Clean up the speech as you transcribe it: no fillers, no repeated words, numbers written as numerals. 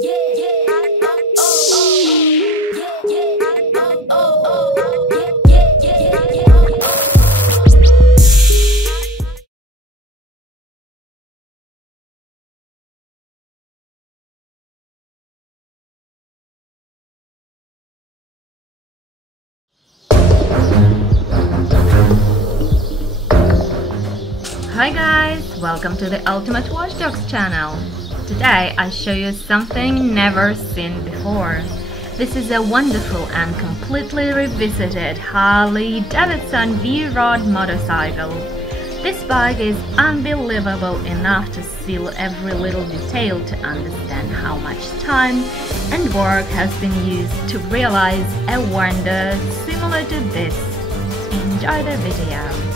Hi guys, welcome to the Ultimate Watchdogs channel. Today I show you something never seen before. This is a wonderful and completely revisited Harley-Davidson V-Rod motorcycle. This bike is unbelievable enough to seal every little detail to understand how much time and work has been used to realize a wonder similar to this. Enjoy the video.